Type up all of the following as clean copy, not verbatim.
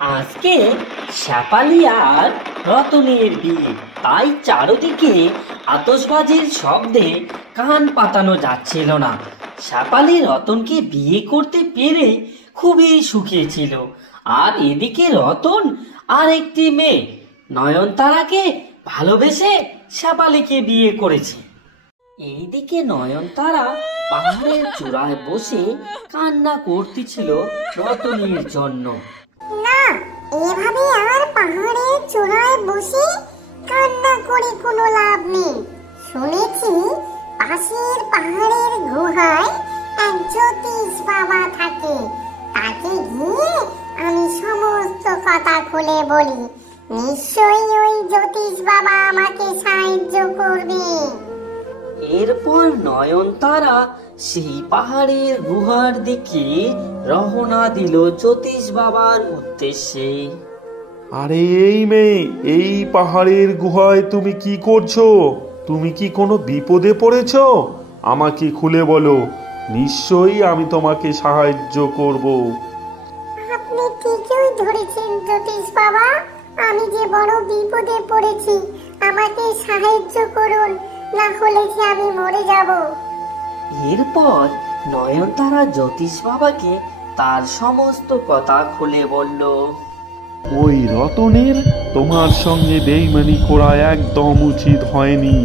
আজকে শেফালি আর রতনের বিয়ে, তাই চারদিকে আতশবাজির শব্দে কান পাতানো যাচ্ছিল না। শেফালি রতনকে বিয়ে করতে পেরে খুবই সুখী ছিল। আর এদিকে রতন আর একটি মেয়ে নয়নতারাকে ভালোবেসে শেফালিকে বিয়ে করেছে। এইদিকে নয়নতারা পাহাড়ের চূড়ায় বসে কান্না করতেছিল রতনের জন্য। না, এভাবে আর পাহাড়ের চূড়ায় বসে কান্না করে কোনো লাভ নেই। শুনেছি পাশের পাহাড়ের গুহায় এক জ্যোতিষ বাবা থাকে। তাকে গিয়ে আমি সমস্ত কথা খুলে বলি, নিশ্চয়ই ওই জ্যোতিষ বাবা আমাকে সাহায্য করবে। এরপর নয়নতারা সেই পাহাড়ের গুহার দিকে রওনা দিল জ্যোতিষ বাবার উদ্দেশ্যে। আরে এই মেয়ে, এই পাহাড়ের গুহায় তুমি কি করছো? তুমি কি কোনো বিপদে পড়েছো? আমাকে খুলে বলো, নিশ্চয়ই আমি তোমাকে সাহায্য করব। আপনি ঠিকই ধরেছেন জ্যোতিষ বাবা, আমি যে বড় বিপদে পড়েছি, আমাকে সাহায্য করুন, না হলে যে আমি মরে যাব। এরপর নয়নতারা জ্যোতিষ বাবাকে তার সমস্ত কথা খুলে বলল। ওই রতনের তোমার সঙ্গে বেইমানি করা একদম উচিত হয়নি।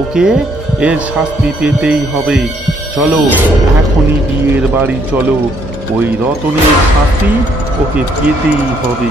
ওকে এর শাস্তি পেতেই হবে। চলো এখনই বিয়ের বাড়ি চলো, ওই রতনের শাস্তি ওকে পেতেই হবে।